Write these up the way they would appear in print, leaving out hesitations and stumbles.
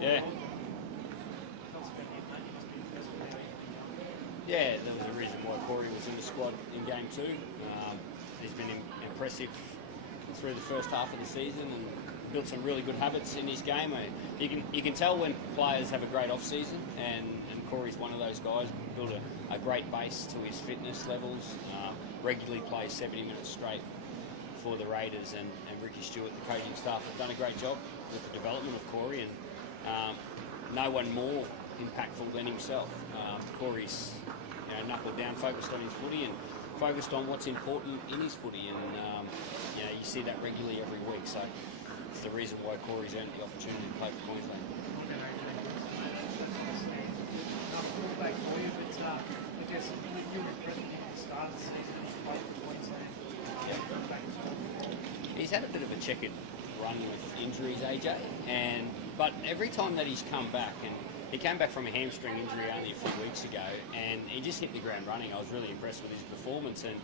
Yeah. Yeah, there was a reason why Corey was in the squad in game 2. He's been impressive through the first half of the season and built some really good habits in his game. You can tell when players have a great off season, and Corey's one of those guys. Built a great base to his fitness levels. Regularly plays 70 minutes straight for the Raiders, and Ricky Stewart, the coaching staff, have done a great job with the development of Corey, and no one more impactful than himself. Corey's knuckled down, focused on his footy and focused on what's important in his footy, and you see that regularly every week. So it's the reason why Corey's earned the opportunity to play for Queensland. He's had a bit of a checkered run with injuries, AJ, but every time that he's come back, and he came back from a hamstring injury only a few weeks ago, and he just hit the ground running. I was really impressed with his performance, and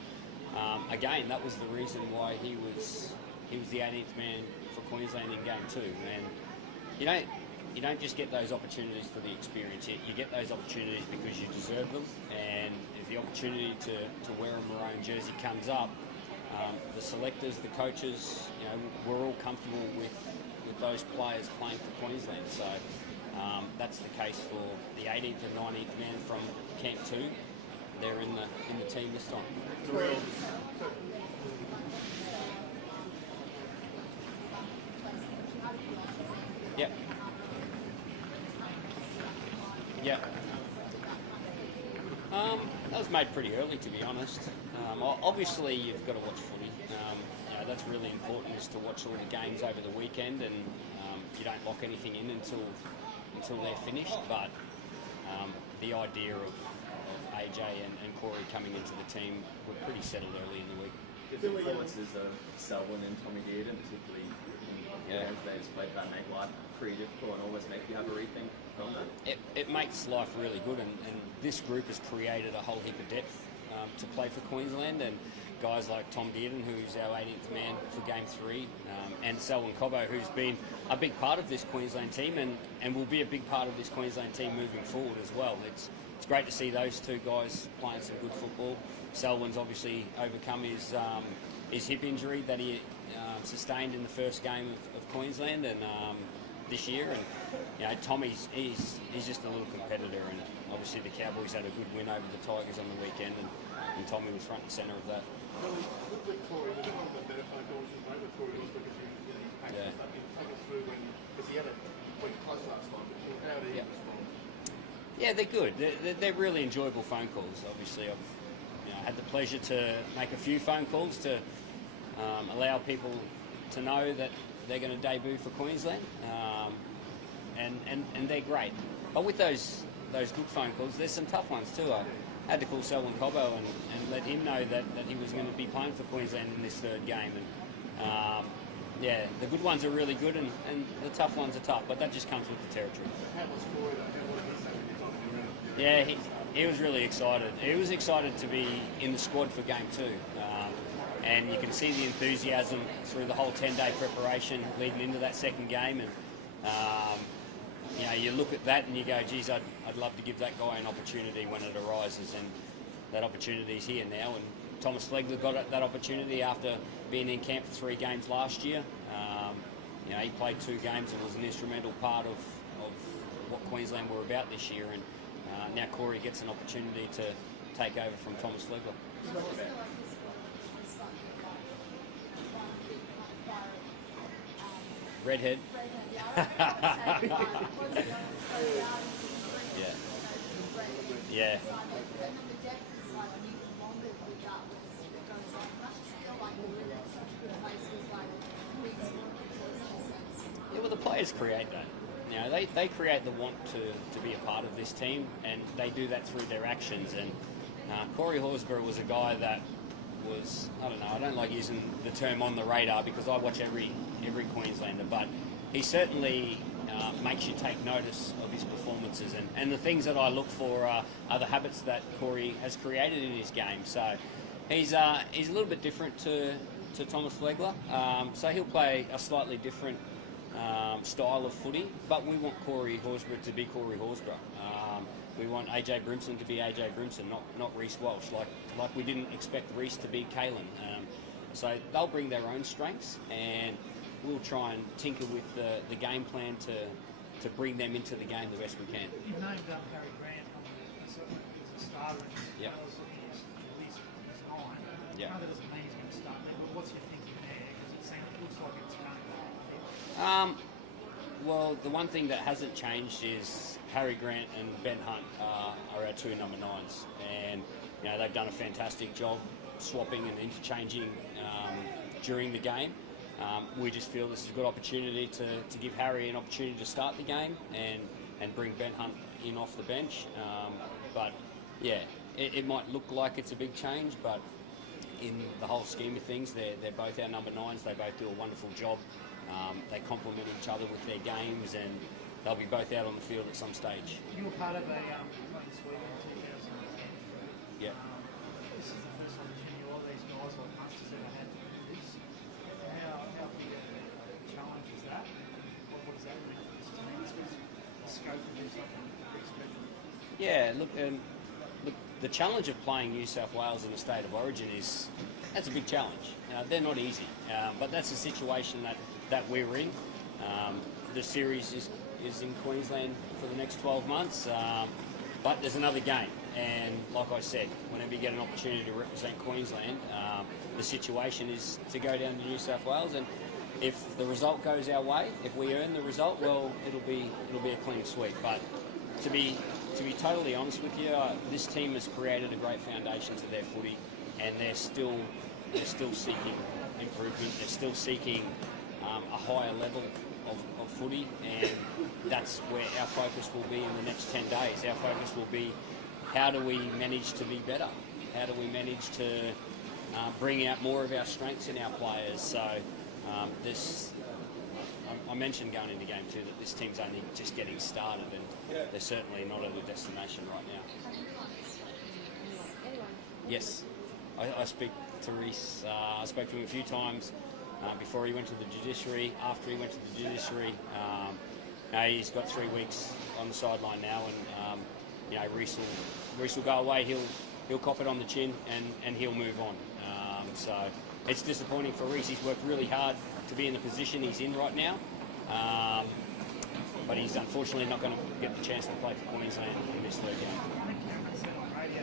again, that was the reason why he was the 18th man for Queensland in game 2. And you don't just get those opportunities for the experience. You get those opportunities because you deserve them, and if the opportunity to wear a Maroon jersey comes up, the selectors, the coaches, we're all comfortable with those players playing for Queensland. So that's the case for the 18th and 19th man from Camp 2. They're in the team this time. Yep. Yeah. That was made pretty early, to be honest. Obviously, you've got to watch footy. That's really important, is to watch all the games over the weekend, and you don't lock anything in until they're finished. But the idea of AJ and Corey coming into the team were pretty settled early in the week. The influences of Selwyn and Tommy Dearden, particularly in games they displayed, that make life pretty difficult and almost make you have a rethink from that. It makes life really good, and this group has created a whole heap of depth to play for Queensland, and guys like Tom Dearden, who's our 18th man for Game 3, and Selwyn Cobbo, who's been a big part of this Queensland team and will be a big part of this Queensland team moving forward as well. It's great to see those two guys playing some good football. Selwyn's obviously overcome his hip injury that he sustained in the first game of Queensland and this year, and Tommy's he's just a little competitor, and obviously the Cowboys had a good win over the Tigers on the weekend, and Tommy was front and centre of that. Yeah, they're good. They're really enjoyable phone calls. Obviously, I've had the pleasure to make a few phone calls to allow people to know that they're going to debut for Queensland, and they're great. But with those good phone calls, there's some tough ones too. I had to call Selwyn Cobbo and let him know that he was going to be playing for Queensland in this third game. And the good ones are really good, and the tough ones are tough. But that just comes with the territory. Yeah, he was really excited. He was excited to be in the squad for Game 2. And you can see the enthusiasm through the whole 10-day preparation leading into that second game. And you look at that and you go, geez, I'd love to give that guy an opportunity when it arises, and that opportunity is here now. And Thomas Flegler got that opportunity after being in camp for 3 games last year. He played 2 games and was an instrumental part of what Queensland were about this year. And now Corey gets an opportunity to take over from Thomas Flegler. Redhead. Yeah. Well, the players create that. They create the want to be a part of this team, and they do that through their actions. And Corey Horsburgh was a guy that was, I don't like using the term on the radar because I watch every Queenslander, but he certainly makes you take notice of his performances, and the things that I look for are the habits that Corey has created in his game. So he's a little bit different to Thomas Flegler, so he'll play a slightly different style of footy, but we want Corey Horsburgh to be Corey Horsburgh. We want AJ Brimson to be AJ Brimson, not Reece Walsh, like we didn't expect Reece to be Kalen. So they'll bring their own strengths, and we'll try and tinker with the game plan to bring them into the game the best we can. You've named Harry Grant as a starter in Yep. Wales, at least he's 9. Yep. That doesn't mean he's going to start there, but what's your thinking there? Because it looks like it's going to go. Well, the one thing that hasn't changed is Harry Grant and Ben Hunt are our two number 9s, and they've done a fantastic job swapping and interchanging during the game. We just feel this is a good opportunity to give Harry an opportunity to start the game and bring Ben Hunt in off the bench. But yeah, it might look like it's a big change, but in the whole scheme of things, they're both our number 9s. They both do a wonderful job. They complement each other with their games, and they'll be both out on the field at some stage. You were part of a clean sweep in 2010. Yeah. This is the first opportunity all these guys or punters ever had to do this. How big a challenge is that? What does that mean for this team? The scope of this, I think, pretty special. Yeah, look, the challenge of playing New South Wales in a state of origin that's a big challenge. They're not easy, but that's the situation that we're in. The series is in Queensland for the next 12 months, but there's another game. And like I said, whenever you get an opportunity to represent Queensland, the situation is to go down to New South Wales, and if the result goes our way, if we earn the result, well, it'll be a clean sweep. But to be totally honest with you, this team has created a great foundation to their footy, and they're still seeking improvement. They're still seeking a higher level of footy, and that's where our focus will be in the next 10 days. Our focus will be, how do we manage to be better? How do we manage to bring out more of our strengths in our players? So I mentioned going into game 2 that this team's only just getting started, and they're certainly not at a destination right now. Yes, I speak to Reece. I spoke to him a few times before he went to the judiciary, after he went to the judiciary. He's got 3 weeks on the sideline now, and Reece will go away. He'll cop it on the chin, and he'll move on. So it's disappointing for Reece. He's worked really hard to be in the position he's in right now, but he's unfortunately not going to get the chance to play for Queensland in this 3rd game. I think Cameron said on radio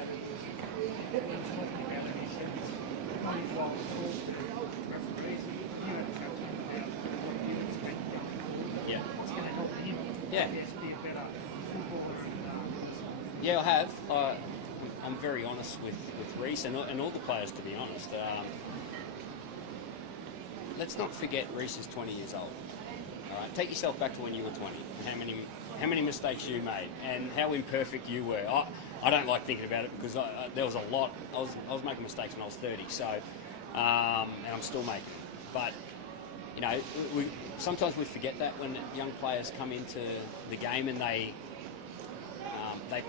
that he was talking about it. He said it's not his role to talk to referees. You have to go to him about what you expect going forward. Yeah. What's going to help him? Yeah. Yes, be a better footballer and Yeah, I have. I'm very honest with Reece and all the players, to be honest. Let's not forget Reece is 20 years old. All right, take yourself back to when you were 20 and how many mistakes you made and how imperfect you were. I don't like thinking about it because there was a lot. I was making mistakes when I was 30, so and I'm still making. But sometimes we forget that when young players come into the game and they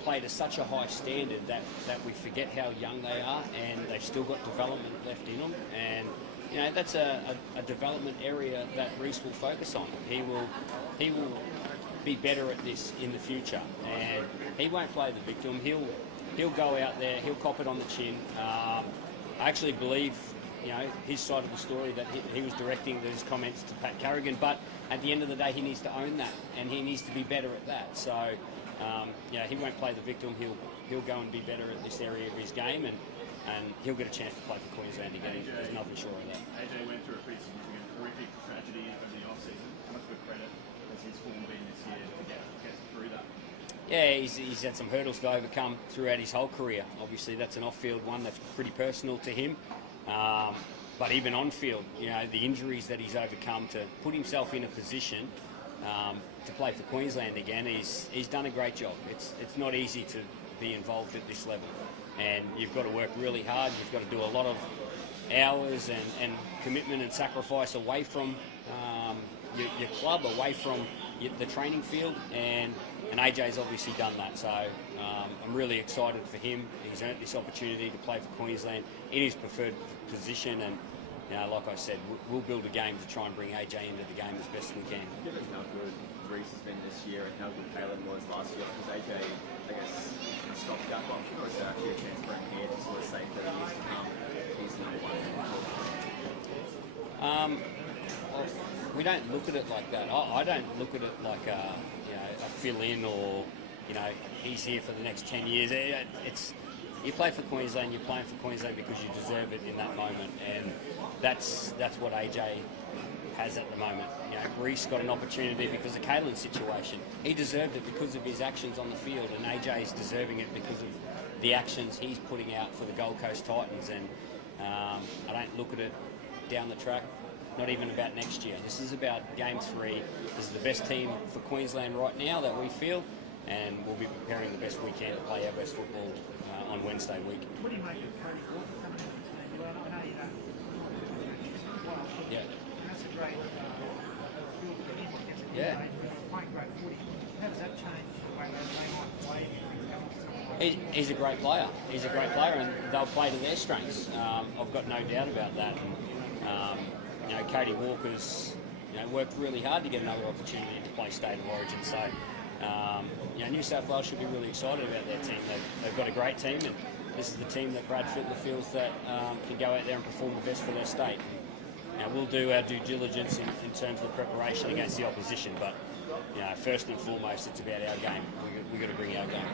play to such a high standard that we forget how young they are, and they've still got development left in them. And that's a development area that Reece will focus on. He will be better at this in the future, and he won't play the victim. He'll go out there. He'll cop it on the chin. I actually believe his side of the story, that he was directing those comments to Pat Carrigan, but at the end of the day, he needs to own that, and he needs to be better at that. So. He won't play the victim. He'll go and be better at this area of his game, and he'll get a chance to play for Queensland again. There's nothing short of that. AJ went through a pretty significant, horrific tragedy over the off-season. How much of a credit has his form been this year to get through that? Yeah, he's had some hurdles to overcome throughout his whole career. Obviously, that's an off-field one that's pretty personal to him. But even on-field, the injuries that he's overcome to put himself in a position to play for Queensland again, he's done a great job. It's not easy to be involved at this level, and you've got to work really hard. You've got to do a lot of hours and commitment and sacrifice away from your club, away from the training field, and AJ's obviously done that. So I'm really excited for him. He's earned this opportunity to play for Queensland in his preferred position, and like I said, we'll build a game to try and bring AJ into the game as best we can. Given how good Reece has been this year and how good Kalen was last year, is AJ, I guess, a stopgap option, or is there actually a chance for him here to sort of say for the years to come he's the number one? Well, we don't look at it like that. I don't look at it like a fill-in or he's here for the next 10 years. It's you play for Queensland, you're playing for Queensland because you deserve it in that moment, and that's what AJ has at the moment. Reece got an opportunity because of Kalen's situation. He deserved it because of his actions on the field, and AJ is deserving it because of the actions he's putting out for the Gold Coast Titans. And I don't look at it down the track, not even about next year. This is about Game 3. This is the best team for Queensland right now that we feel, and we'll be preparing the best we can to play our best football on Wednesday week. What do you make of Cody Walker coming into the team? Well, I know you don't. Yeah. And that's a great field for him. He gets a good Yeah. age, playing great footy. How does that change the way they might play if he's coming to someone like He's a great player. He's a great player, and they'll play to their strengths. I've got no doubt about that. And, Cody Walker's worked really hard to get another opportunity to play State of Origin. So, New South Wales should be really excited about their team. They've got a great team, and this is the team that Brad Fittler feels that can go out there and perform the best for their state. We'll do our due diligence in terms of the preparation against the opposition, but first and foremost, it's about our game. We've got to bring our game.